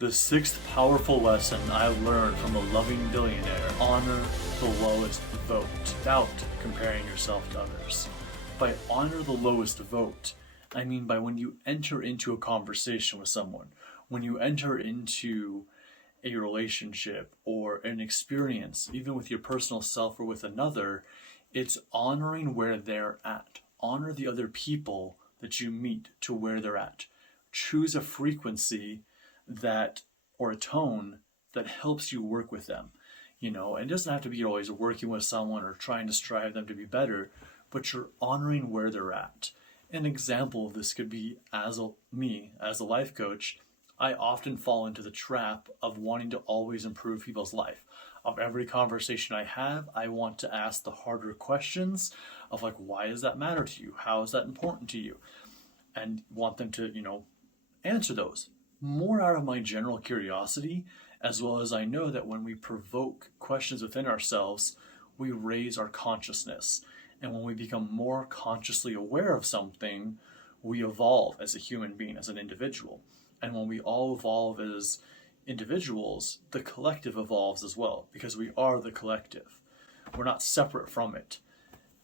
The sixth powerful lesson I learned from a loving billionaire: honor the lowest vote without comparing yourself to others. By honor the lowest vote, I mean by when you enter into a conversation with someone, when you enter into a relationship or an experience, even with your personal self or with another, it's honoring where they're at. Honor the other people that you meet to where they're at. Choose a frequency that, or a tone that helps you work with them. And it doesn't have to be you're always working with someone or trying to strive them to be better, but you're honoring where they're at. An example of this could be as a life coach. I often fall into the trap of wanting to always improve people's life. Of every conversation I have, I want to ask the harder questions of like, why does that matter to you? How is that important to you? And want them to, answer those more out of my general curiosity, as well as I know that when we provoke questions within ourselves, we raise our consciousness. And when we become more consciously aware of something, we evolve as a human being, as an individual. And when we all evolve as individuals, the collective evolves as well, because we are the collective. We're not separate from it.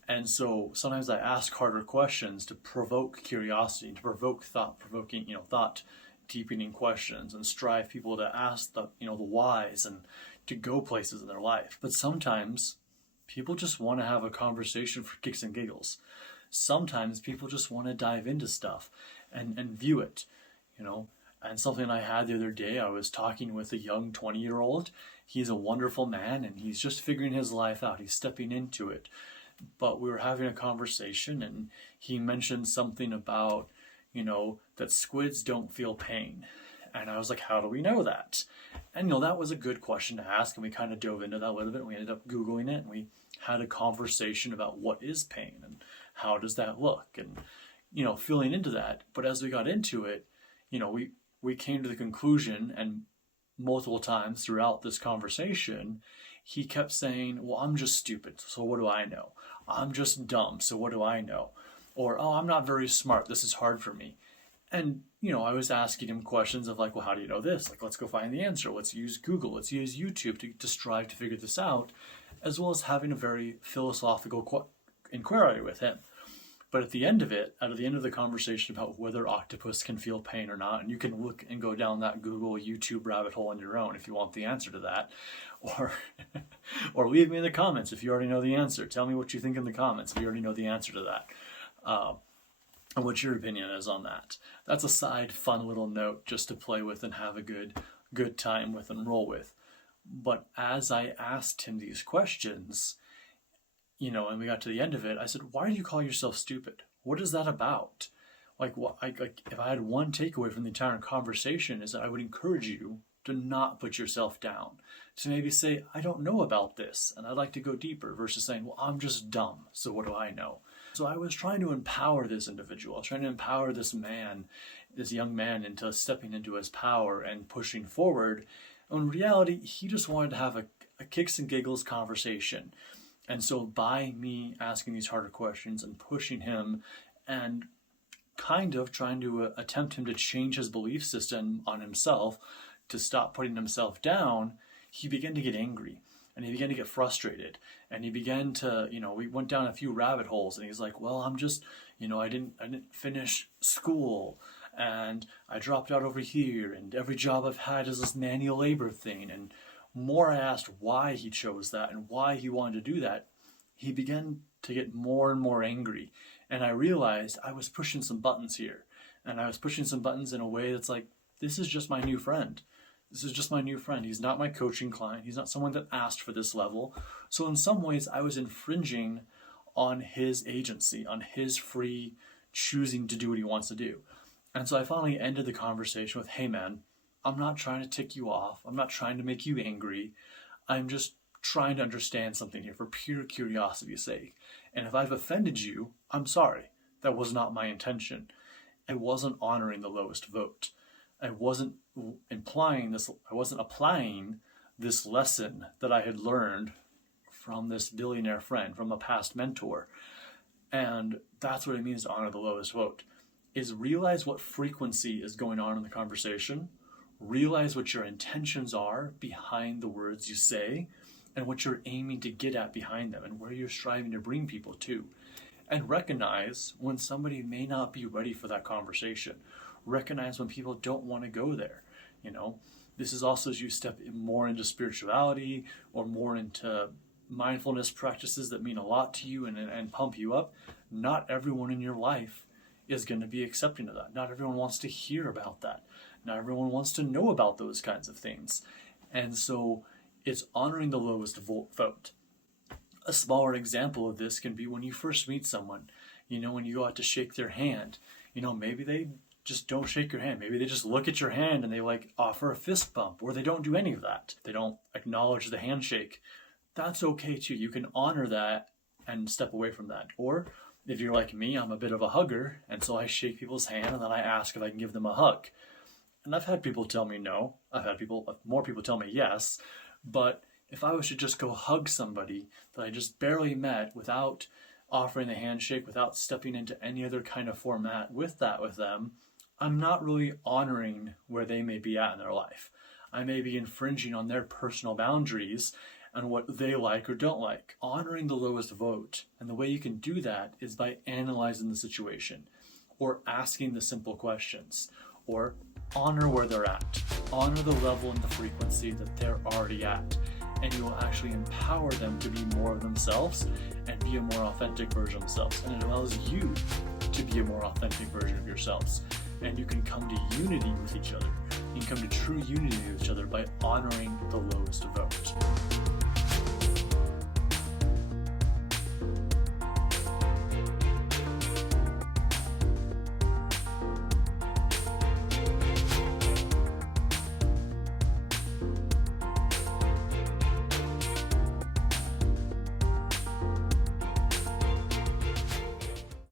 And so sometimes I ask harder questions to provoke curiosity, to provoke thought-provoking, thought-deepening questions, and strive people to ask the whys and to go places in their life. But sometimes people just want to have a conversation for kicks and giggles. Sometimes people just want to dive into stuff and view it, And something I had the other day, I was talking with a young 20-year-old. He's a wonderful man, and he's just figuring his life out. He's stepping into it. But we were having a conversation, and he mentioned something about, that squids don't feel pain. And I was like, how do we know that? And, that was a good question to ask, and we kind of dove into that a little bit, and we ended up Googling it, and we had a conversation about what is pain, and how does that look, and, feeling into that. But as we got into it, we came to the conclusion, and multiple times throughout this conversation, he kept saying, well, I'm just stupid, so what do I know? I'm just dumb, so what do I know? Or, oh, I'm not very smart, this is hard for me. And, I was asking him questions of like, well, how do you know this? Like, let's go find the answer. Let's use Google. Let's use YouTube to strive to figure this out, as well as having a very philosophical inquiry with him. But at the end of the conversation about whether octopus can feel pain or not, and you can look and go down that Google, YouTube rabbit hole on your own if you want the answer to that, or leave me in the comments if you already know the answer. Tell me what you think in the comments if you already know the answer to that, and what your opinion is on that. That's a side fun little note just to play with and have a good time with and roll with. But as I asked him these questions, and we got to the end of it, I said, why do you call yourself stupid? What is that about? If I had one takeaway from the entire conversation, is that I would encourage you to not put yourself down, to maybe say, I don't know about this, and I'd like to go deeper, versus saying, well, I'm just dumb, so what do I know? So I was trying to empower this individual, trying to empower this young man into stepping into his power and pushing forward. In reality, he just wanted to have a kicks and giggles conversation. And so by me asking these harder questions and pushing him and kind of trying to attempt him to change his belief system on himself, to stop putting himself down, he began to get angry and he began to get frustrated. And he began to, we went down a few rabbit holes, and he's like, well, I'm just, I didn't finish school, and I dropped out over here, and every job I've had is this manual labor thing. And more I asked why he chose that and why he wanted to do that, he began to get more and more angry. And I realized I was pushing some buttons here. And I was pushing some buttons in a way that's like, this is just my new friend. This is just my new friend. He's not my coaching client. He's not someone that asked for this level. So in some ways, I was infringing on his agency, on his free choosing to do what he wants to do. And so I finally ended the conversation with, hey man, I'm not trying to tick you off. I'm not trying to make you angry. I'm just trying to understand something here for pure curiosity's sake. And if I've offended you, I'm sorry. That was not my intention. I wasn't honoring the lowest vote. I wasn't applying this lesson that I had learned from this billionaire friend, from a past mentor. And that's what it means to honor the lowest vote, is realize what frequency is going on in the conversation, Realize what your intentions are behind the words you say and what you're aiming to get at behind them and where you're striving to bring people to. And recognize when somebody may not be ready for that conversation. Recognize when people don't want to go there. This is also as you step more into spirituality or more into mindfulness practices that mean a lot to you and pump you up. Not everyone in your life is going to be accepting of that. Not everyone wants to hear about that. Not everyone wants to know about those kinds of things. And so it's honoring the lowest vote. A smaller example of this can be when you first meet someone, when you go out to shake their hand, maybe they just don't shake your hand. Maybe they just look at your hand and they offer a fist bump, or they don't do any of that. They don't acknowledge the handshake. That's okay too. You can honor that and step away from that. Or if you're like me, I'm a bit of a hugger, and so I shake people's hand and then I ask if I can give them a hug. And I've had people tell me no. I've had more people tell me yes. But if I was to just go hug somebody that I just barely met without offering the handshake, without stepping into any other kind of format with them, I'm not really honoring where they may be at in their life. I may be infringing on their personal boundaries and what they like or don't like. Honoring the lowest vote. And the way you can do that is by analyzing the situation or asking the simple questions, or honor where they're at. Honor the level and the frequency that they're already at. And you will actually empower them to be more of themselves and be a more authentic version of themselves. And it allows you to be a more authentic version of yourselves. And you can come to unity with each other. You can come to true unity with each other by honoring the lowest vote.